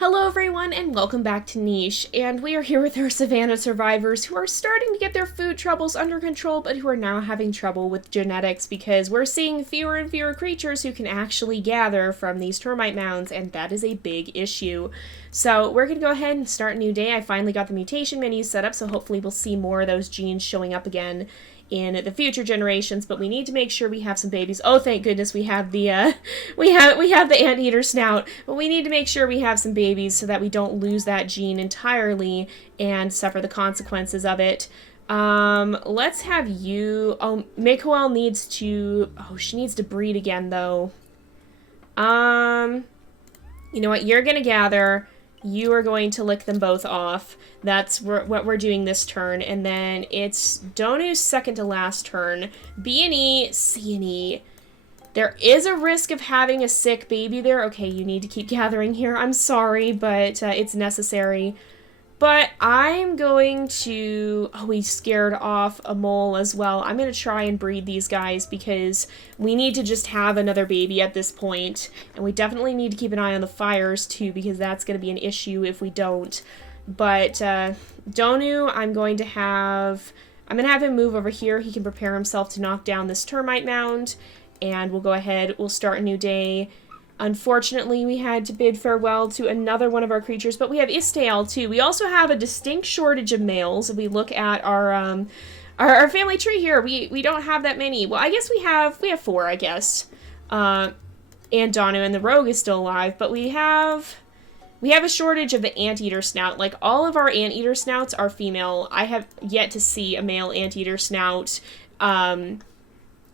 Hello everyone and welcome back to Niche, and we are here with our Savanna survivors who are starting to get their food troubles under control, but who are now having trouble with genetics because we're seeing fewer and fewer creatures who can actually gather from these termite mounds, and that is a big issue. So we're going to go ahead and start a new day. I finally got the mutation menu set up, so hopefully we'll see more of those genes showing up again in the future generations, but we need to make sure we have some babies. Oh, thank goodness we have the we have the anteater snout, but we need to make sure we have some babies so that we don't lose that gene entirely and suffer the consequences of it. Let's have you. Oh, Mikoel needs to. Oh, she needs to breed again though. You know what? You're gonna gather. You are going to lick them both off. That's what we're doing this turn. And then it's Donu's second to last turn. B and E, C and E. There is a risk of having a sick baby there. Okay, you need to keep gathering here. I'm sorry, but it's necessary. But I'm going to... Oh, we scared off a mole as well. I'm going to try and breed these guys because we need to just have another baby at this point. And we definitely need to keep an eye on the fires too because that's going to be an issue if we don't. But Donu, I'm going to have him move over here. He can prepare himself to knock down this termite mound. And we'll go ahead. We'll start a new day. Unfortunately, we had to bid farewell to another one of our creatures, but we have Istael too. We also have a distinct shortage of males. If we look at our family tree here, we don't have that many. Well, I guess we have 4, I guess. And Donu and the rogue is still alive, but we have a shortage of the anteater snout. Like, all of our anteater snouts are female. I have yet to see a male anteater snout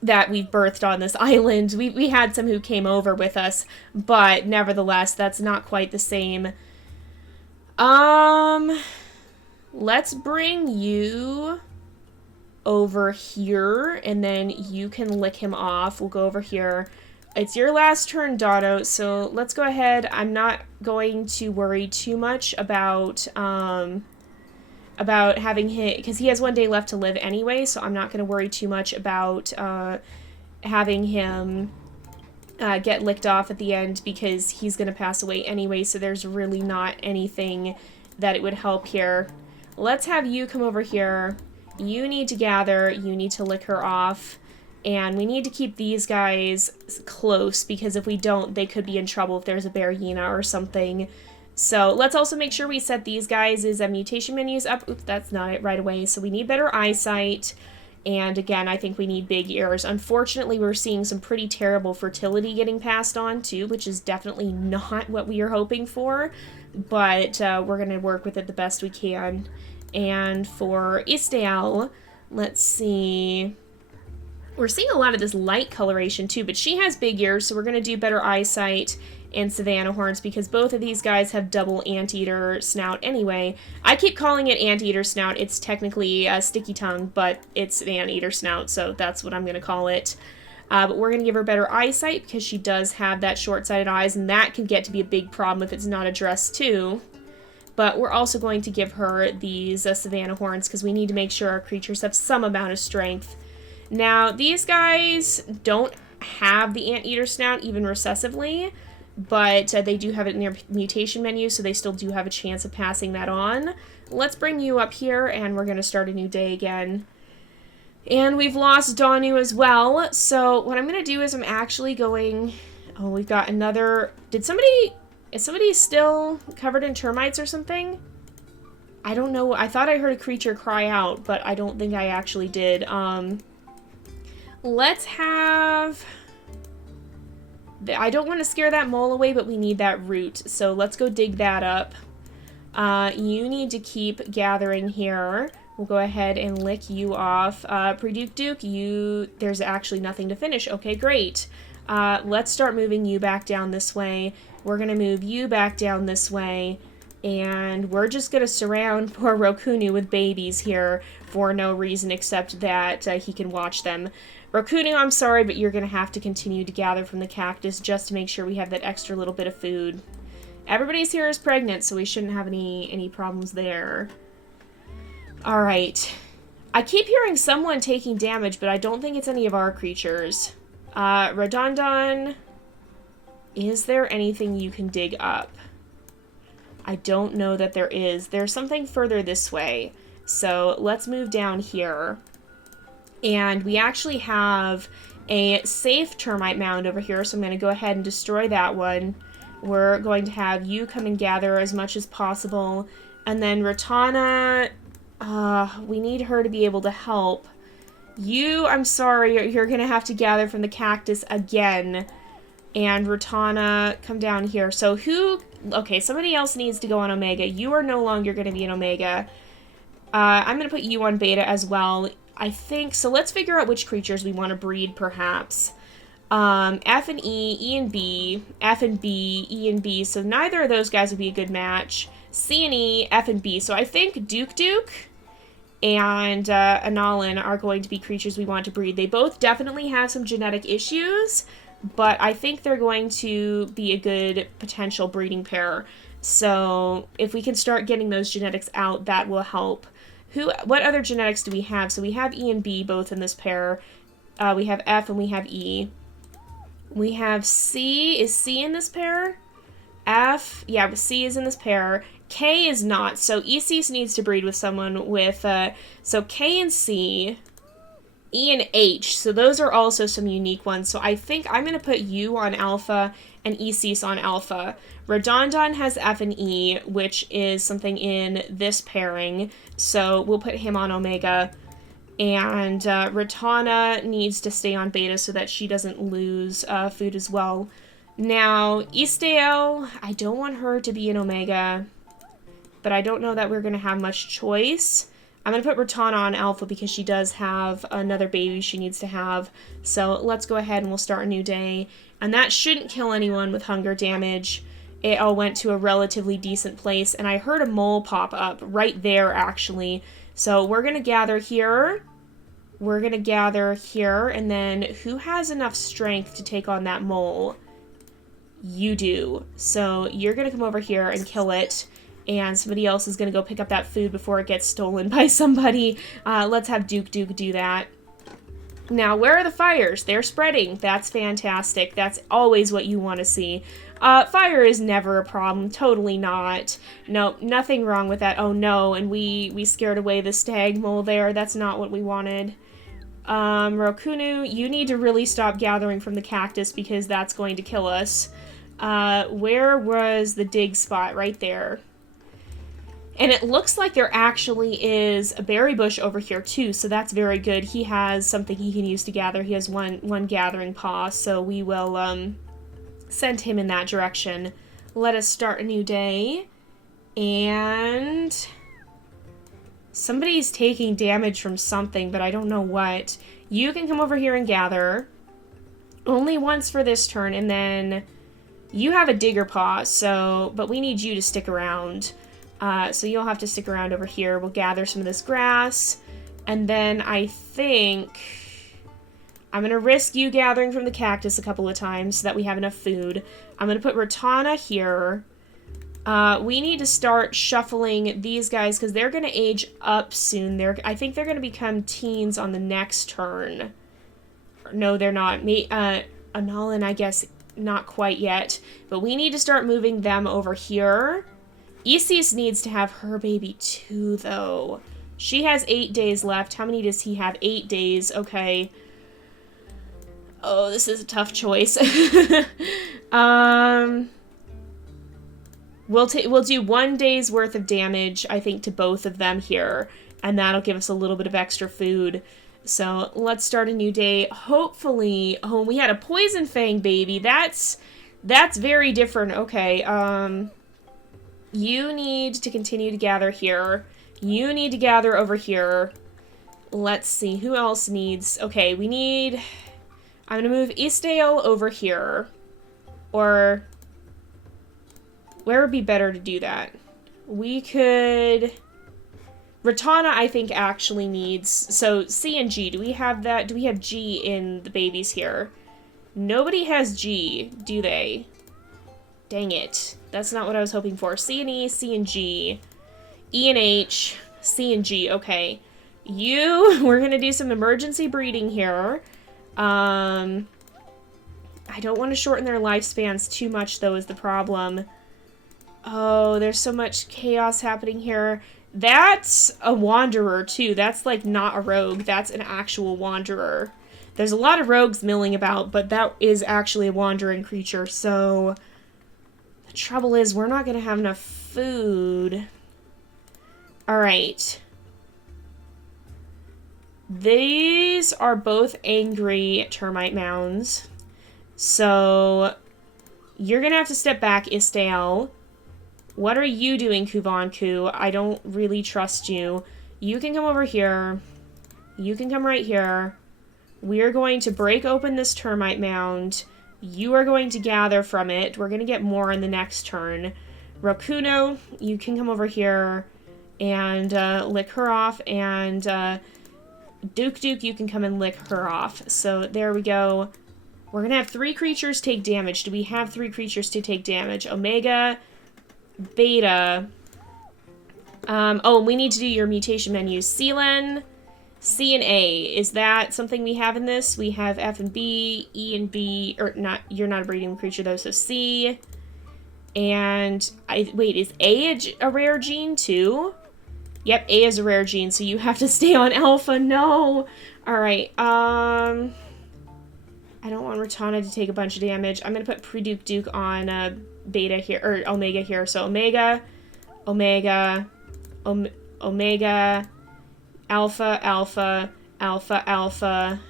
that we've birthed on this island. We had some who came over with us, but nevertheless, that's not quite the same. Let's bring you over here, and then you can lick him off. We'll go over here. It's your last turn, Dotto, so let's go ahead. I'm not going to worry too much about having him, because he has 1 day left to live anyway, so I'm not going to worry too much about having him get licked off at the end, because he's going to pass away anyway, so there's really not anything that it would help here. Let's have you come over here. You need to gather, you need to lick her off, and we need to keep these guys close, because if we don't, they could be in trouble if there's a Bearyenas or something. So let's also make sure we set these guys' mutation menus up. Oops, that's not it right away. So we need better eyesight. And again, I think we need big ears. Unfortunately, we're seeing some pretty terrible fertility getting passed on too, which is definitely not what we are hoping for. But we're going to work with it the best we can. And for Istael, let's see. We're seeing a lot of this light coloration too, but she has big ears, so we're going to do better eyesight and Savanna horns, because both of these guys have double anteater snout anyway. I keep calling it anteater snout. It's technically a sticky tongue, but it's an anteater snout, so that's what I'm going to call it. But we're going to give her better eyesight because she does have that short-sighted eyes, and that can get to be a big problem if it's not addressed too. But we're also going to give her these Savanna horns because we need to make sure our creatures have some amount of strength. Now, these guys don't have the anteater snout even recessively, but they do have it in their mutation menu, so they still do have a chance of passing that on. Let's bring you up here, and we're going to start a new day again. And we've lost Donu as well, so what I'm going to do is I'm actually going... Oh, we've got another... Is somebody still covered in termites or something? I don't know. I thought I heard a creature cry out, but I don't think I actually did. Let's have... I don't want to scare that mole away, but we need that root. So let's go dig that up. You need to keep gathering here. We'll go ahead and lick you off. Pre-Duke, there's actually nothing to finish. Okay, great. Let's start moving you back down this way. We're going to move you back down this way. And we're just going to surround poor Rokunu with babies here for no reason except that he can watch them. Rokunu, I'm sorry, but you're going to have to continue to gather from the cactus just to make sure we have that extra little bit of food. Everybody's here is pregnant, so we shouldn't have any problems there. Alright. I keep hearing someone taking damage, but I don't think it's any of our creatures. Redondon, is there anything you can dig up? I don't know that there is. There's something further this way. So let's move down here. And we actually have a safe termite mound over here, so I'm going to go ahead and destroy that one. We're going to have you come and gather as much as possible. And then Ratana, we need her to be able to help. You, I'm sorry, you're going to have to gather from the cactus again. And Ratana, come down here. So who... Okay, somebody else needs to go on Omega. You are no longer going to be an Omega. I'm going to put you on Beta as well. I think... So let's figure out which creatures we want to breed, perhaps. F and E, E and B, F and B, E and B. So neither of those guys would be a good match. C and E, F and B. So I think Duke and Analan are going to be creatures we want to breed. They both definitely have some genetic issues, but I think they're going to be a good potential breeding pair. So if we can start getting those genetics out, that will help. What other genetics do we have? So we have E and B both in this pair. We have F and we have E. We have C. Is C in this pair? F. Yeah, C is in this pair. K is not. So EC needs to breed with someone with... so K and C... E and H, so those are also some unique ones. So I think I'm going to put you on Alpha and EC's on Alpha. Redondon has F and E, which is something in this pairing, so we'll put him on Omega. And Ratana needs to stay on Beta so that she doesn't lose food as well. Now, Isteo, I don't want her to be an Omega, but I don't know that we're going to have much choice. I'm going to put Ratana on Alpha because she does have another baby she needs to have. So let's go ahead and we'll start a new day. And that shouldn't kill anyone with hunger damage. It all went to a relatively decent place. And I heard a mole pop up right there, actually. So we're going to gather here. We're going to gather here. And then who has enough strength to take on that mole? You do. So you're going to come over here and kill it. And somebody else is going to go pick up that food before it gets stolen by somebody. Let's have Duke do that. Now, where are the fires? They're spreading. That's fantastic. That's always what you want to see. Fire is never a problem. Totally not. No, nothing wrong with that. Oh, no. And we scared away the stag mole there. That's not what we wanted. Rokunu, you need to really stop gathering from the cactus because that's going to kill us. Where was the dig spot? Right there. And it looks like there actually is a berry bush over here too, so that's very good. He has something he can use to gather. He has one gathering paw, so we will send him in that direction. Let us start a new day. And somebody's taking damage from something, but I don't know what. You can come over here and gather. Only once for this turn, and then you have a digger paw, so but we need you to stick around. So you'll have to stick around over here. We'll gather some of this grass. And then I think I'm going to risk you gathering from the cactus a couple of times so that we have enough food. I'm going to put Ratana here. We need to start shuffling these guys because they're going to age up soon. I think they're going to become teens on the next turn. No, they're not. Analan, I guess, not quite yet. But we need to start moving them over here. Isis needs to have her baby too, though. She has 8 days left. How many does he have? 8 days. Okay. Oh, this is a tough choice. We'll do 1 day's worth of damage, I think, to both of them here. And that'll give us a little bit of extra food. So let's start a new day. Hopefully... Oh, we had a poison fang baby. That's very different. Okay, you need to continue to gather here. You need to gather over here. Let's see, who else needs... Okay, we need... I'm going to move Istale over here. Or... Where would be better to do that? We could... Ratana, I think, actually needs... So, C and G, do we have that? Do we have G in the babies here? Nobody has G, do they? Dang it. That's not what I was hoping for. C and E, C and G. E and H, C and G. Okay. We're going to do some emergency breeding here. I don't want to shorten their lifespans too much, though, is the problem. Oh, there's so much chaos happening here. That's a wanderer, too. That's, like, not a rogue. That's an actual wanderer. There's a lot of rogues milling about, but that is actually a wandering creature, so... The trouble is, we're not going to have enough food. Alright. These are both angry termite mounds. So, you're going to have to step back, Istael. What are you doing, Kuvanku? I don't really trust you. You can come over here. You can come right here. We're going to break open this termite mound. You are going to gather from it. We're going to get more in the next turn. Rakuno, you can come over here and lick her off. And Duke, you can come and lick her off. So there we go. We're going to have 3 creatures take damage. Do we have 3 creatures to take damage? Omega, Beta. Oh, we need to do your mutation menus. Seelen, C and A. Is that something we have in this? We have F and B, E and B, or not, you're not a breeding creature though, so C. And, wait, is A a rare gene too? Yep, A is a rare gene, so you have to stay on Alpha, no! Alright, I don't want Ratana to take a bunch of damage. I'm gonna put Duke on, Beta here, or Omega here, so Omega, Omega, Omega, Alpha, Alpha, Alpha, Alpha,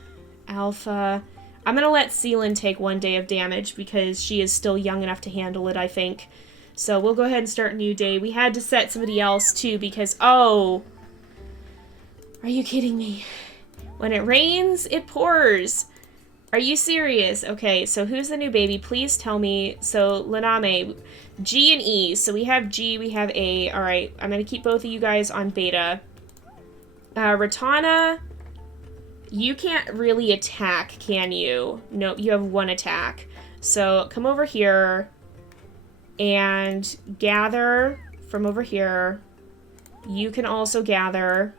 Alpha. I'm gonna let Seelen take 1 day of damage because she is still young enough to handle it, I think. So we'll go ahead and start a new day. We had to set somebody else too because, oh, are you kidding me? When it rains, it pours. Are you serious? Okay, so who's the new baby? Please tell me. So, Lename, G and E. So we have G, we have A. Alright, I'm going to keep both of you guys on Beta. Ratana, you can't really attack, can you? Nope, you have 1 attack. So, come over here and gather from over here. You can also gather.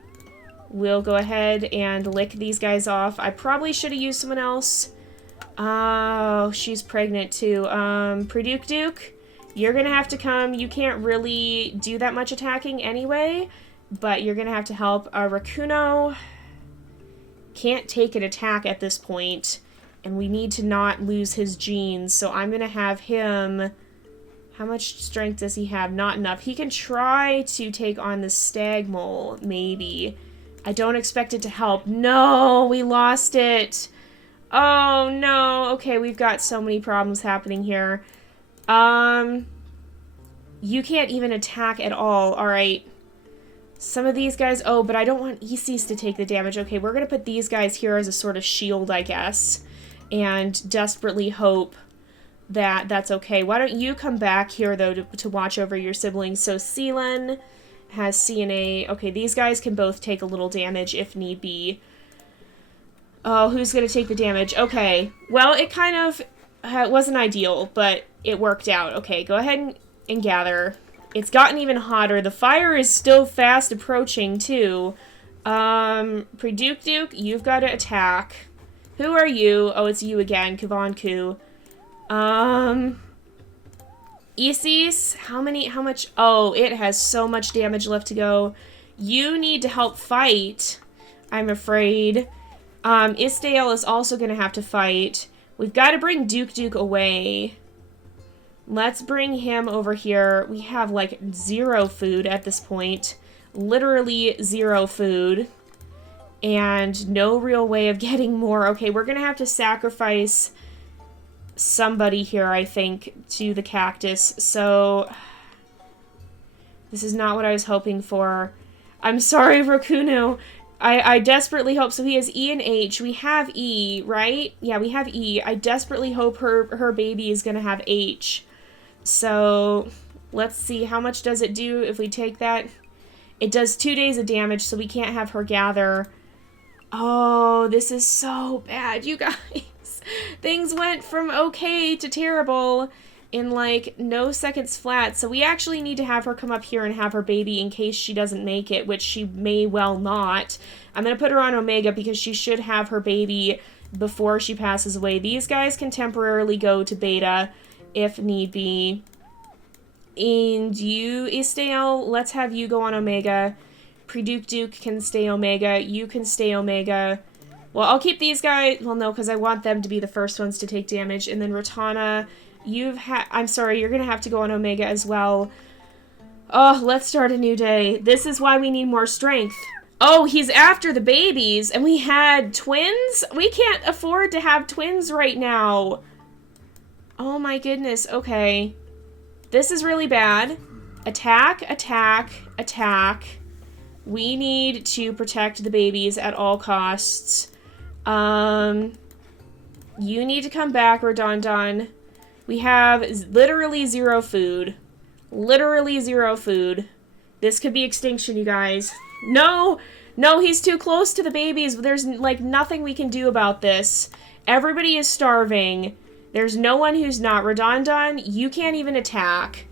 We'll go ahead and lick these guys off. I probably should have used someone else. Oh, she's pregnant too. Duke, you're gonna have to come. You can't really do that much attacking anyway, but you're gonna have to help. Rakuno can't take an attack at this point, and we need to not lose his genes, so I'm gonna have him... How much strength does he have? Not enough. He can try to take on the stag mole, maybe. I don't expect it to help. No, we lost it. Oh, no. Okay, we've got so many problems happening here. You can't even attack at all. All right. Some of these guys... Oh, but I don't want Isis to take the damage. Okay, we're going to put these guys here as a sort of shield, I guess. And desperately hope that that's okay. Why don't you come back here, though, to watch over your siblings? So, Seelen has C and A. Okay, these guys can both take a little damage if need be. Oh, who's going to take the damage? Okay. Well, it kind of wasn't ideal, but it worked out. Okay, go ahead and gather. It's gotten even hotter. The fire is still fast approaching, too. Duke, you've got to attack. Who are you? Oh, it's you again, Kavanku. Isis, how much? Oh, it has so much damage left to go. You need to help fight, I'm afraid. Istael is also going to have to fight. We've got to bring Duke away. Let's bring him over here. We have, like, 0 food at this point. Literally 0 food. And no real way of getting more. Okay, we're going to have to sacrifice somebody here, I think, to the cactus. So, this is not what I was hoping for. I'm sorry, Rakuno. I desperately hope. So he has E and H. We have E, right? Yeah, we have E. I desperately hope her baby is going to have H. So, let's see. How much does it do if we take that? It does 2 days of damage, so we can't have her gather. Oh, this is so bad, you guys. Things went from okay to terrible in, like, no seconds flat. So we actually need to have her come up here and have her baby in case she doesn't make it, which she may well not. I'm going to put her on Omega because she should have her baby before she passes away. These guys can temporarily go to Beta if need be. And you, Istale, let's have you go on Omega. Duke can stay Omega. You can stay Omega. Well, I'll keep these guys. Well, no, because I want them to be the first ones to take damage. And then Rotana, I'm sorry, you're going to have to go on Omega as well. Oh, let's start a new day. This is why we need more strength. Oh, he's after the babies, and we had twins? We can't afford to have twins right now. Oh my goodness, okay. This is really bad. Attack, attack, attack. We need to protect the babies at all costs. You need to come back, Redondon. We have literally zero food. Literally zero food. This could be extinction, you guys. No! No, he's too close to the babies. There's, like, nothing we can do about this. Everybody is starving. There's no one who's not. Redondon, you can't even attack.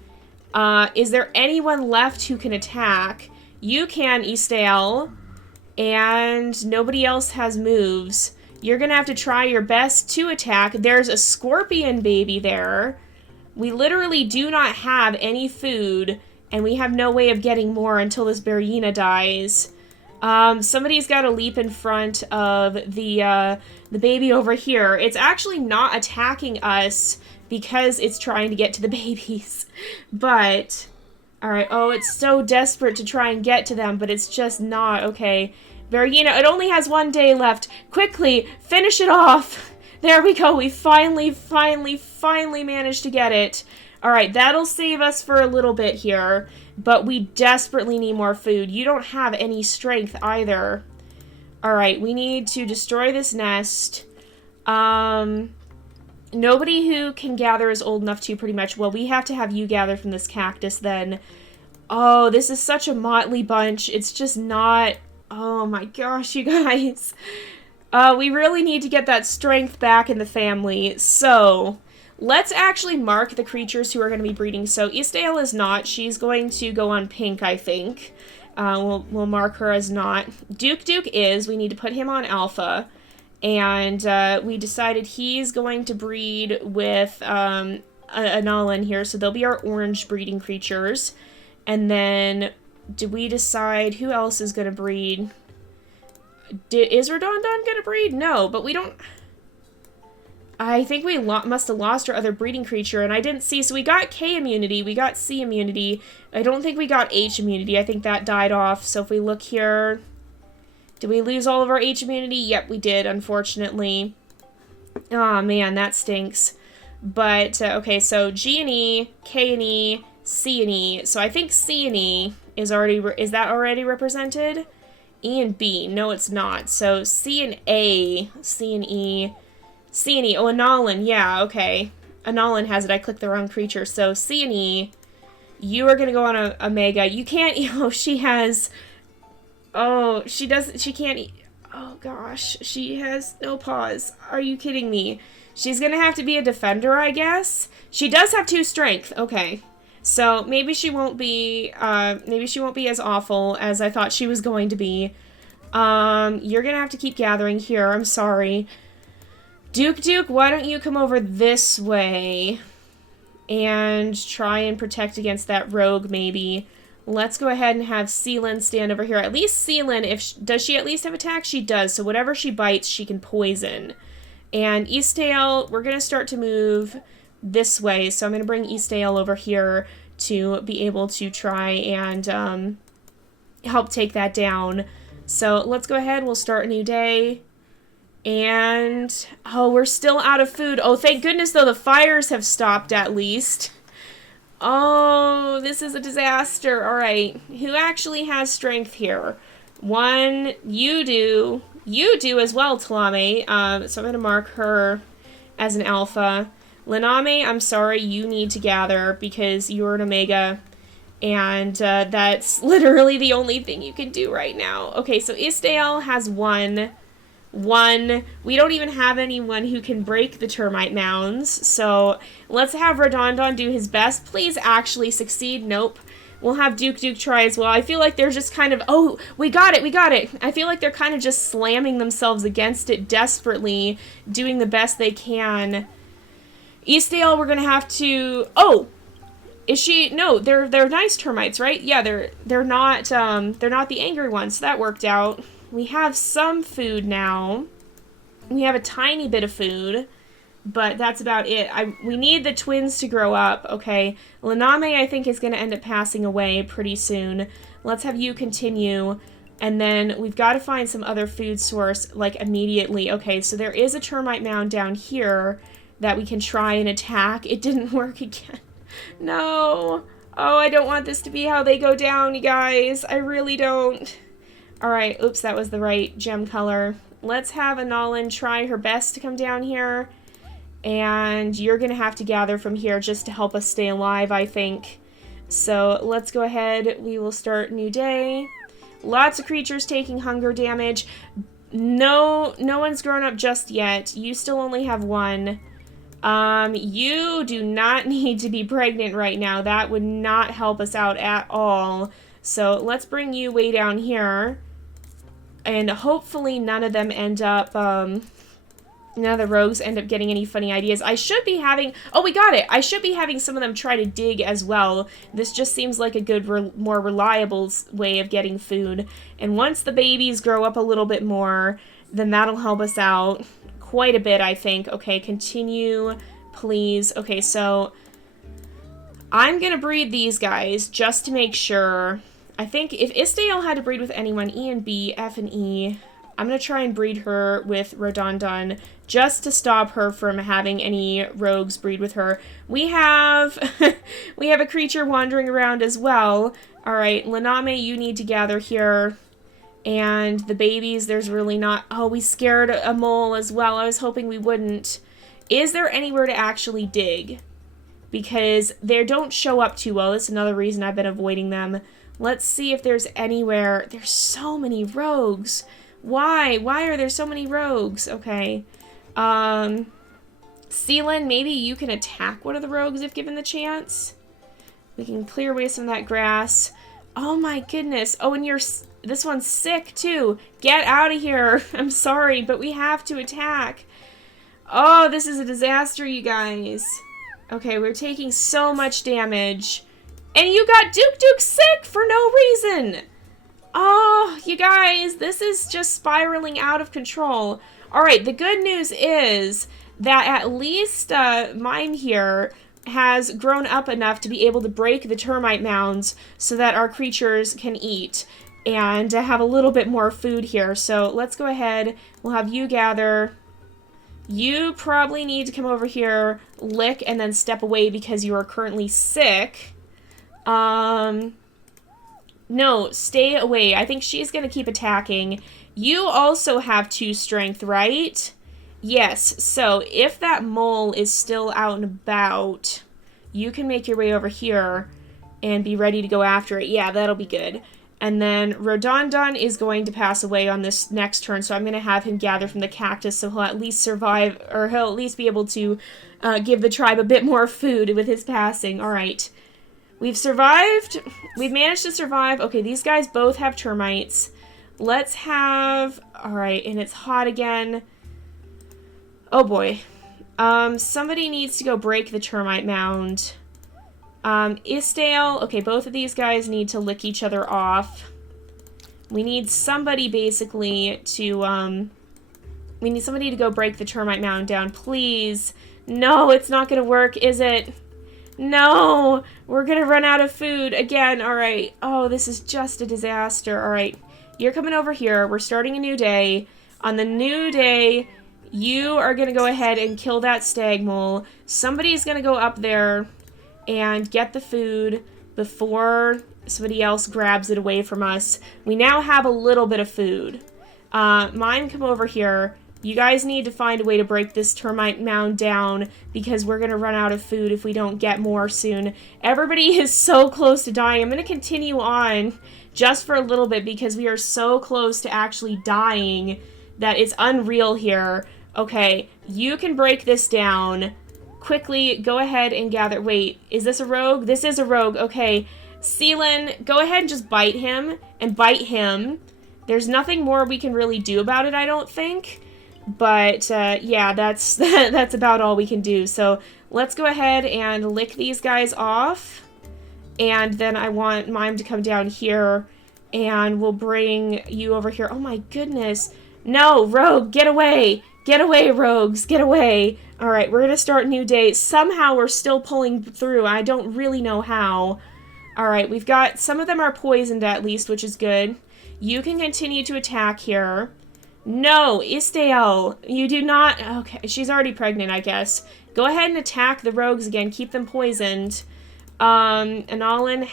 Is there anyone left who can attack? You can, Istale. And nobody else has moves. You're gonna have to try your best to attack. There's a scorpion baby there. We literally do not have any food, and we have no way of getting more until this Bearyena dies. Somebody's got to leap in front of the baby over here. It's actually not attacking us because it's trying to get to the babies. But, alright, oh, it's so desperate to try and get to them, but it's just not. Okay, Bearyena, it only has 1 day left. Quickly, finish it off. There we go. We finally managed to get it. Alright, that'll save us for a little bit here. But we desperately need more food. You don't have any strength either. Alright, we need to destroy this nest. Nobody who can gather is old enough to, pretty much. Well, we have to have you gather from this cactus then. Oh, this is such a motley bunch. It's just not... Oh my gosh, you guys. We really need to get that strength back in the family. So, let's actually mark the creatures who are going to be breeding. So, Istale is not. She's going to go on pink, I think. We'll mark her as not. Duke is. We need to put him on alpha. And we decided he's going to breed with Analan here. So, they'll be our orange breeding creatures. And then, do we decide who else is going to breed? Is Redondon going to breed? No, but we don't... I think we must have lost our other breeding creature, and I didn't see... So we got K immunity, we got C immunity. I don't think we got H immunity. I think that died off. So if we look here... Did we lose all of our H immunity? Yep, we did, unfortunately. Aw, man, that stinks. But, okay, so G and E, K and E, C and E. So I think C and E is already... Is that already represented? E and B. No, it's not. So C and A, C and E, C and E. Oh, Analan. Yeah, okay. Analan has it. I clicked the wrong creature. So C and E, you are going to go on a Omega. You can't... Oh, she has... Oh, she doesn't... She can't... Oh, gosh. She has no paws. Are you kidding me? She's going to have to be a defender, I guess? She does have 2 strength. Okay. So maybe she won't be as awful as I thought she was going to be. You're gonna have to keep gathering here. I'm sorry. Duke, why don't you come over this way and try and protect against that rogue, maybe. Let's go ahead and have Seelin stand over here. At least Seelin, does she at least have attack? She does. So whatever she bites, she can poison. And Istale, we're gonna start to move this way, so I'm going to bring Istale over here to be able to try and help take that down. So let's go ahead, we'll start a new day. And, oh, we're still out of food. Oh, thank goodness, though, the fires have stopped at least. Oh, this is a disaster. All right, who actually has strength here? One, you do. You do as well, Talame. So I'm going to mark her as an alpha. Lename, I'm sorry, you need to gather because you're an Omega, and that's literally the only thing you can do right now. Okay, so Istale has one. We don't even have anyone who can break the termite mounds, so let's have Redondon do his best. Please actually succeed. Nope. We'll have Duke try as well. I feel like they're just kind of... Oh, we got it. I feel like they're kind of just slamming themselves against it desperately, doing the best they can. Istale, we're going to have to... Oh! Is she? No, they're nice termites, right? Yeah, they're not the angry ones. So that worked out. We have some food now. We have a tiny bit of food, but that's about it. We need the twins to grow up, okay? Laname, I think, is going to end up passing away pretty soon. Let's have you continue. And then we've got to find some other food source, like, immediately. Okay, so there is a termite mound down here that we can try and attack. It didn't work again. No. Oh, I don't want this to be how they go down, you guys. I really don't. Alright, oops, that was the right gem color. Let's have Analan try her best to come down here. And you're going to have to gather from here just to help us stay alive, I think. So let's go ahead. We will start new day. Lots of creatures taking hunger damage. No one's grown up just yet. You still only have one. You do not need to be pregnant right now. That would not help us out at all. So let's bring you way down here. And hopefully none of them end up, none of the rogues end up getting any funny ideas. I should be having... Oh, we got it! I should be having some of them try to dig as well. This just seems like a good, more reliable way of getting food. And once the babies grow up a little bit more, then that'll help us out quite a bit, I think. Okay, continue, please. Okay, so I'm gonna breed these guys just to make sure. I think if Istale had to breed with anyone, E and B, F and E, I'm going to try and breed her with Rodondon just to stop her from having any rogues breed with her. We have we have a creature wandering around as well. All right, Laname, you need to gather here. And the babies, there's really not... Oh, we scared a mole as well. I was hoping we wouldn't. Is there anywhere to actually dig? Because they don't show up too well. That's another reason I've been avoiding them. Let's see if there's anywhere... There's so many rogues. Why? Why are there so many rogues? Okay. Seelan, maybe you can attack one of the rogues if given the chance. We can clear away some of that grass. Oh my goodness. Oh, and this one's sick too. Get out of here. I'm sorry, but we have to attack. Oh, this is a disaster, you guys. Okay, we're taking so much damage. And you got Duke sick for no reason. Oh, you guys, this is just spiraling out of control. All right, the good news is that at least mine here has grown up enough to be able to break the termite mounds so that our creatures can eat and have a little bit more food here. So let's go ahead. We'll have you gather. You probably need to come over here, lick, and then step away because you are currently sick. No, stay away. I think she's going to keep attacking. You also have 2 strength, right? Yes, so if that mole is still out and about, you can make your way over here and be ready to go after it. Yeah, that'll be good. And then Rodondon is going to pass away on this next turn, so I'm going to have him gather from the cactus so he'll at least survive, or he'll at least be able to give the tribe a bit more food with his passing. All right. We've survived. We've managed to survive. Okay, these guys both have termites. Let's have... Alright, and it's hot again. Oh boy. Somebody needs to go break the termite mound. Istale... Okay, both of these guys need to lick each other off. We need somebody basically to, We need somebody to go break the termite mound down. Please. No, it's not gonna work, is it? No, we're gonna run out of food again. All right. Oh, this is just a disaster. All right. You're coming over here. We're starting a new day. On the new day, you are gonna go ahead and kill that stag mole. Somebody's gonna go up there and get the food before somebody else grabs it away from us. We now have a little bit of food. Mime, come over here. You guys need to find a way to break this termite mound down because we're going to run out of food if we don't get more soon. Everybody is so close to dying. I'm going to continue on just for a little bit because we are so close to actually dying that it's unreal here. Okay, you can break this down. Quickly, go ahead and gather... Wait, is this a rogue? This is a rogue. Okay, Seelan, go ahead and just bite him and bite him. There's nothing more we can really do about it, I don't think. But, yeah, that's about all we can do. So, let's go ahead and lick these guys off. And then I want Mime to come down here, and we'll bring you over here. Oh my goodness. No, Rogue, get away. Get away, Rogues, get away. All right, we're gonna start a new day. Somehow we're still pulling through. I don't really know how. All right, we've got, some of them are poisoned at least, which is good. You can continue to attack here. No, Isteo, you do not, okay, she's already pregnant, I guess. Go ahead and attack the rogues again, keep them poisoned. Analin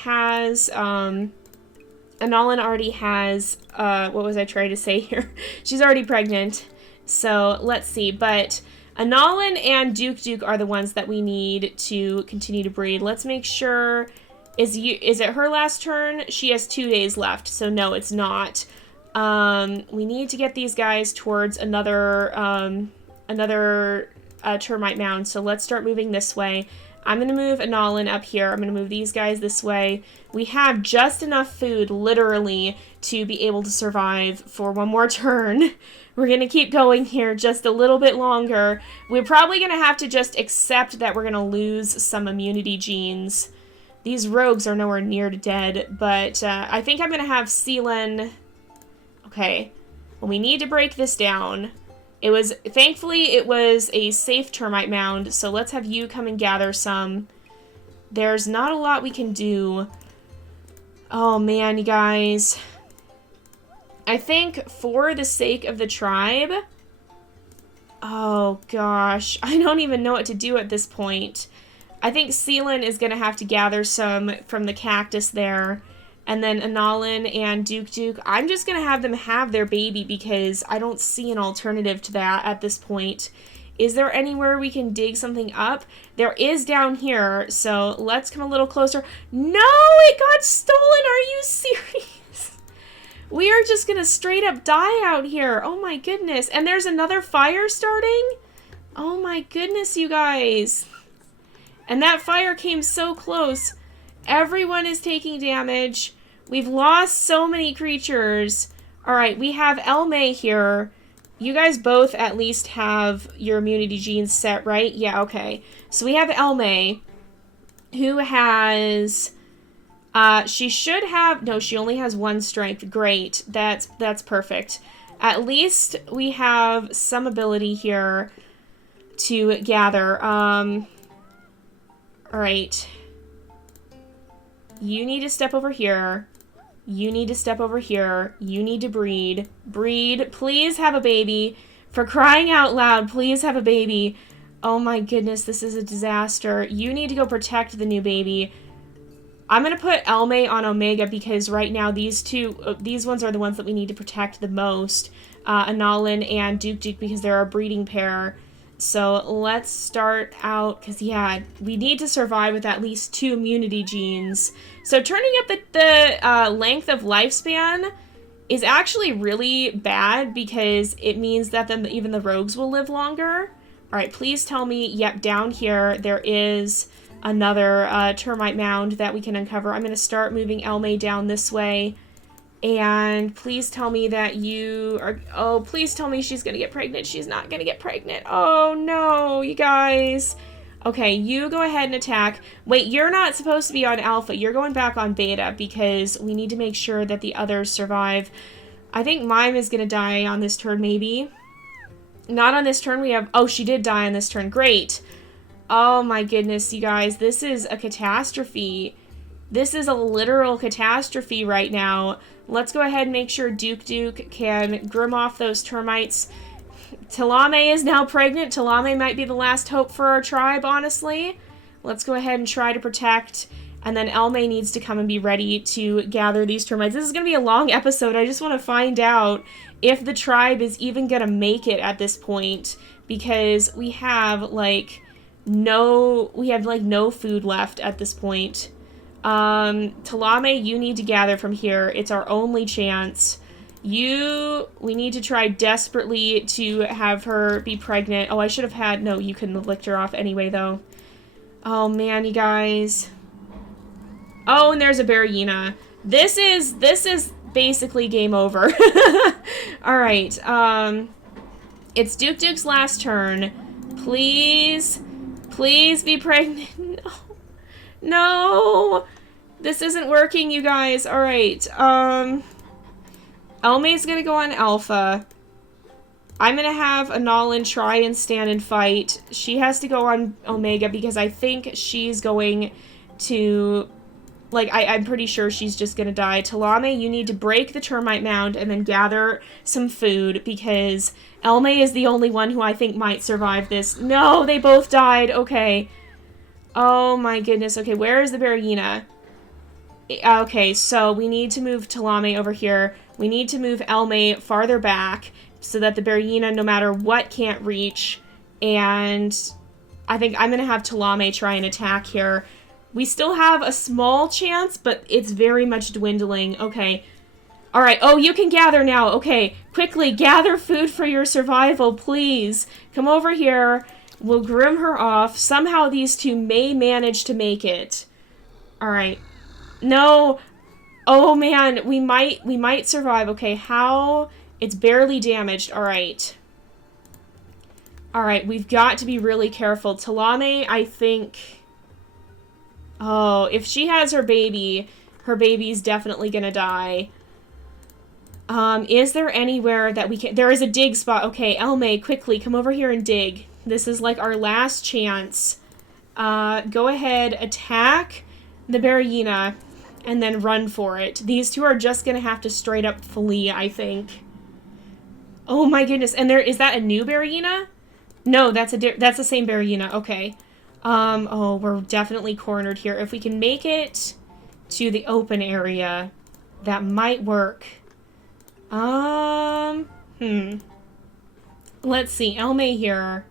already has, what was I trying to say here? She's already pregnant. So, let's see, but Analin and Duke are the ones that we need to continue to breed. Let's make sure, is it her last turn? She has 2 days left, so no, it's not. We need to get these guys towards another termite mound, so let's start moving this way. I'm going to move Analin up here. I'm going to move these guys this way. We have just enough food, literally, to be able to survive for one more turn. We're going to keep going here just a little bit longer. We're probably going to have to just accept that we're going to lose some immunity genes. These rogues are nowhere near to dead, but I think I'm going to have Seelen... Okay, well, we need to break this down. Thankfully, it was a safe termite mound, so let's have you come and gather some. There's not a lot we can do. Oh, man, you guys. I think for the sake of the tribe... Oh, gosh. I don't even know what to do at this point. I think Seelen is going to have to gather some from the cactus there. And then Analin and Duke, I'm just going to have them have their baby because I don't see an alternative to that at this point. Is there anywhere we can dig something up? There is down here, so let's come a little closer. No, it got stolen! Are you serious? We are just going to straight up die out here. Oh my goodness. And there's another fire starting? Oh my goodness, you guys. And that fire came so close. Everyone is taking damage. We've lost so many creatures. Alright, we have Elme here. You guys both at least have your immunity genes set, right? Yeah, okay. So we have Elme, who has... she should have... No, she only has 1 strength. Great. That's perfect. At least we have some ability here to gather. Alright. You need to step over here. You need to step over here. You need to breed. Breed. Please have a baby. For crying out loud, please have a baby. Oh my goodness, this is a disaster. You need to go protect the new baby. I'm going to put Elme on Omega because right now these ones are the ones that we need to protect the most. Analin and Duke because they're a breeding pair. So let's start out, because yeah, we need to survive with at least 2 immunity genes. So turning up the length of lifespan is actually really bad because it means that even the rogues will live longer. Alright, please tell me, yep, down here there is another termite mound that we can uncover. I'm going to start moving Elme down this way. And please tell me that you are... Oh, please tell me she's going to get pregnant. She's not going to get pregnant. Oh, no, you guys. Okay, you go ahead and attack. Wait, you're not supposed to be on alpha. You're going back on beta because we need to make sure that the others survive. I think Mime is going to die on this turn, maybe. Not on this turn. We have... Oh, she did die on this turn. Great. Oh, my goodness, you guys. This is a catastrophe. This is a literal catastrophe right now. Let's go ahead and make sure Duke can grim off those termites. Talame is now pregnant. Talame might be the last hope for our tribe, honestly. Let's go ahead and try to protect. And then Elme needs to come and be ready to gather these termites. This is going to be a long episode. I just want to find out if the tribe is even going to make it at this point. Because we have, no food left at this point. Talame, you need to gather from here. It's our only chance. We need to try desperately to have her be pregnant. Oh, I should have had... No, you couldn't have licked her off anyway, though. Oh, man, you guys. Oh, and there's a Bearyena. This is basically game over. Alright, it's Duke's last turn. Please be pregnant. No. This isn't working, you guys. Alright, Elmay's gonna go on Alpha. I'm gonna have Analan try and stand and fight. She has to go on Omega because I think she's going to... Like, I'm pretty sure she's just gonna die. Talame, you need to break the termite mound and then gather some food because Elmay is the only one who I think might survive this. No, they both died. Okay. Oh my goodness. Okay, where is the Bearyena? Okay, so we need to move Talame over here. We need to move Elmay farther back so that the Bearyena, no matter what, can't reach. And I think I'm gonna have Talame try and attack here. We still have a small chance, but it's very much dwindling. Okay. Alright. Oh, you can gather now. Okay. Quickly, gather food for your survival, please. Come over here. We'll groom her off. Somehow these two may manage to make it. Alright. No. Oh, man. We might survive. Okay, how? It's barely damaged. Alright. Alright, we've got to be really careful. Talame, I think... Oh, if she has her baby's definitely gonna die. Is there anywhere that we can... There is a dig spot. Okay, Elmay, quickly, come over here and dig. This is like our last chance. Go ahead, attack the Bearyena, and then run for it. These two are just gonna have to straight up flee, I think. Oh my goodness, and is that a new Bearyena? No, that's the same Bearyena, okay. Oh, we're definitely cornered here. If we can make it to the open area, that might work. Let's see, Elmay here.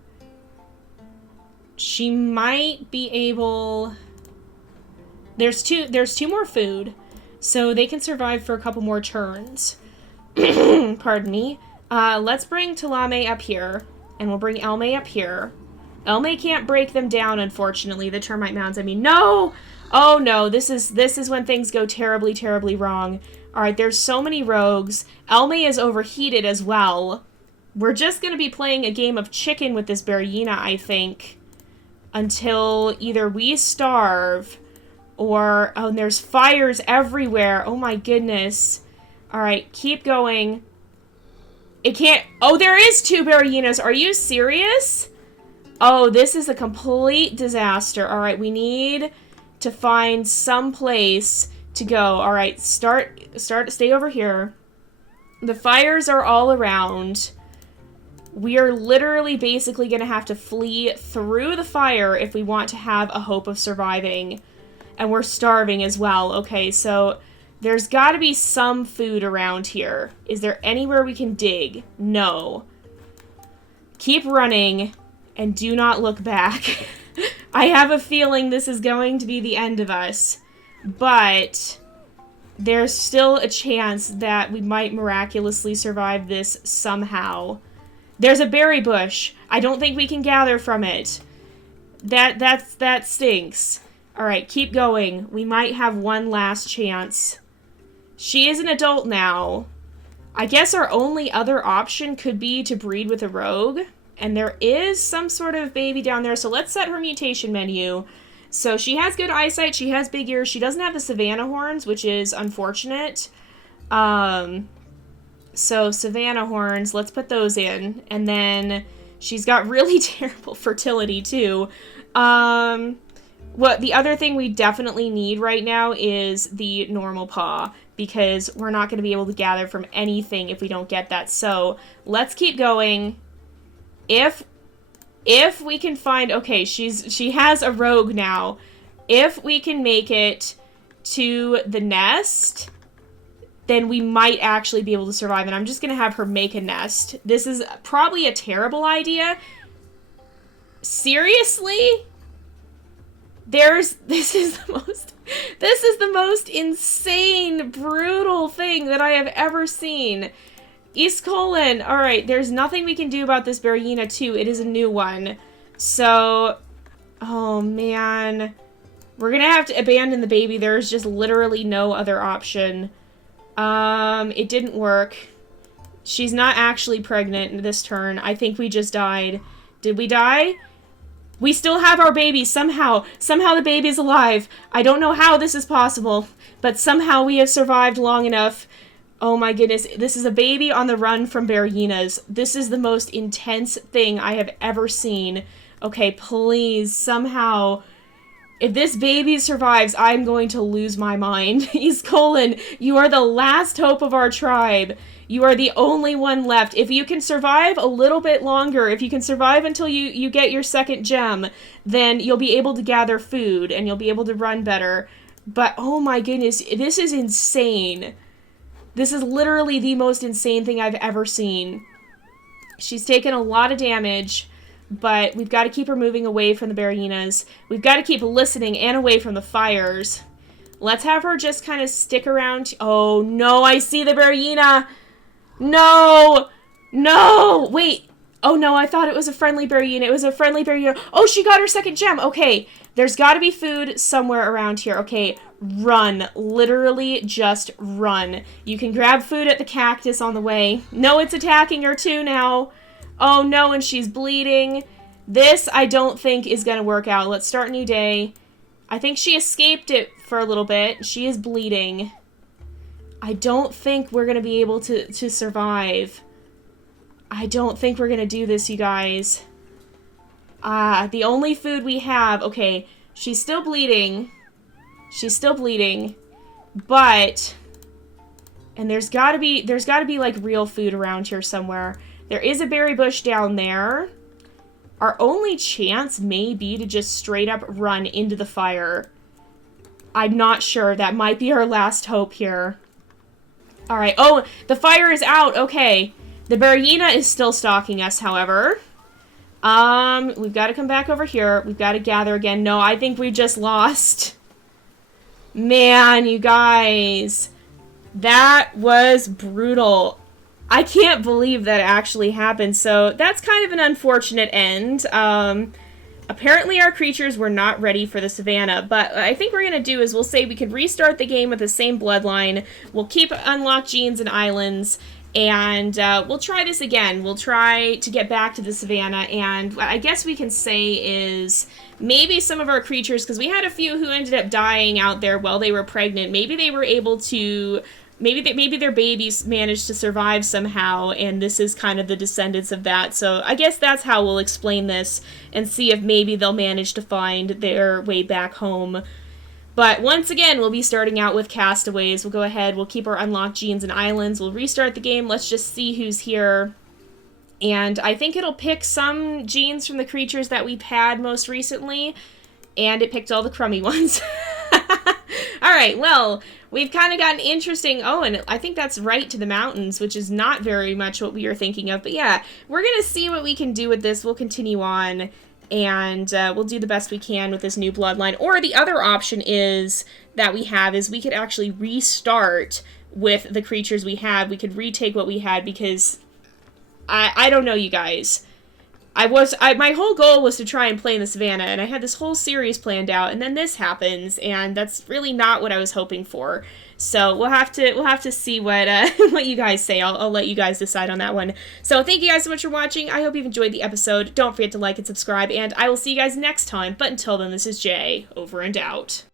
She might be able... There's two more food, so they can survive for a couple more turns. Pardon me. Let's bring Talame up here, and we'll bring Elmay up here. Elmay can't break them down, unfortunately, the termite mounds. I mean, no! Oh, no, this is when things go terribly, terribly wrong. Alright, there's so many rogues. Elmay is overheated as well. We're just gonna be playing a game of chicken with this Bearyena, I think. Until either we starve, or... Oh, and there's fires everywhere. Oh my goodness. Alright, keep going. It can't... Oh, there is two Bearyenas. Are you serious? Oh, this is a complete disaster. Alright, we need to find some place to go. Alright, stay over here. The fires are all around. We are literally basically going to have to flee through the fire if we want to have a hope of surviving. And we're starving as well. Okay, so there's got to be some food around here. Is there anywhere we can dig? No. Keep running. And do not look back. I have a feeling this is going to be the end of us. But there's still a chance that we might miraculously survive this somehow. There's a berry bush. I don't think we can gather from it. That stinks. Alright, keep going. We might have one last chance. She is an adult now. I guess our only other option could be to breed with a rogue. And there is some sort of baby down there. So let's set her mutation menu. So she has good eyesight. She has big ears. She doesn't have the Savanna horns, which is unfortunate. So Savanna horns, let's put those in. And then she's got really terrible fertility, too. The other thing we definitely need right now is the normal paw. Because we're not going to be able to gather from anything if we don't get that. So let's keep going. If we can find... Okay, she has a rogue now. If we can make it to the nest, then we might actually be able to survive. And I'm just going to have her make a nest. This is probably a terrible idea. Seriously? This is the most insane, brutal thing that I have ever seen. East Colon. Alright, there's nothing we can do about this Bearyena too. It is a new one. So, oh man. We're gonna have to abandon the baby. There's just literally no other option. It didn't work. She's not actually pregnant this turn. I think we just died. Did we die? We still have our baby somehow. Somehow the baby's alive. I don't know how this is possible, but somehow we have survived long enough. Oh my goodness, this is a baby on the run from Bearyenas. This is the most intense thing I have ever seen. Okay, please, somehow, if this baby survives, I'm going to lose my mind. He's Colin, you are the last hope of our tribe. You are the only one left. If you can survive a little bit longer, if you can survive until you get your second gem, then you'll be able to gather food and you'll be able to run better. But oh my goodness, this is insane. This is literally the most insane thing I've ever seen. She's taken a lot of damage, but we've got to keep her moving away from the Bearyenas. We've got to keep listening and away from the fires. Let's have her just kind of stick around. Oh no, I see the Bearyena. No! No! Wait. Oh no, I thought it was a friendly Bearyena. It was a friendly Bearyena. Oh, she got her second gem. Okay, there's got to be food somewhere around here. Okay, run. Literally just run. You can grab food at the cactus on the way. No, it's attacking her too now. Oh no, and she's bleeding. This I don't think is going to work out. Let's start a new day. I think she escaped it for a little bit. She is bleeding. I don't think we're going to be able to survive. I don't think we're going to do this, you guys. The only food we have... Okay, she's still bleeding. She's still bleeding. But... And there's got to be, like, real food around here somewhere. There is a berry bush down there. Our only chance may be to just straight up run into the fire. I'm not sure. That might be our last hope here. Alright. Oh, the fire is out. Okay. The Bearyena is still stalking us, however. We've got to come back over here. We've got to gather again. No, I think we just lost. Man, you guys. That was brutal. I can't believe that actually happened. So that's kind of an unfortunate end. Apparently our creatures were not ready for the Savanna, but I think we're going to do is we'll say we could restart the game with the same bloodline. We'll keep unlocked genes and islands, and we'll try this again. We'll try to get back to the Savanna, and what I guess we can say is maybe some of our creatures, because we had a few who ended up dying out there while they were pregnant, maybe they were able to... Maybe their babies managed to survive somehow, and this is kind of the descendants of that. So I guess that's how we'll explain this and see if maybe they'll manage to find their way back home. But once again, we'll be starting out with Castaways. We'll go ahead, we'll keep our unlocked genes and islands. We'll restart the game. Let's just see who's here. And I think it'll pick some genes from the creatures that we've had most recently, and it picked all the crummy ones. Alright, well, we've kind of got an interesting... Oh, and I think that's right to the mountains, which is not very much what we were thinking of. But yeah, we're going to see what we can do with this. We'll continue on, and we'll do the best we can with this new bloodline. Or the other option is that we have is we could actually restart with the creatures we have. We could retake what we had because... I don't know, you guys. My whole goal was to try and play in the Savanna, and I had this whole series planned out, and then this happens, and that's really not what I was hoping for. So we'll have to see what what you guys say. I'll let you guys decide on that one. So thank you guys so much for watching. I hope you've enjoyed the episode. Don't forget to like and subscribe, and I will see you guys next time. But until then, this is Jay, over and out.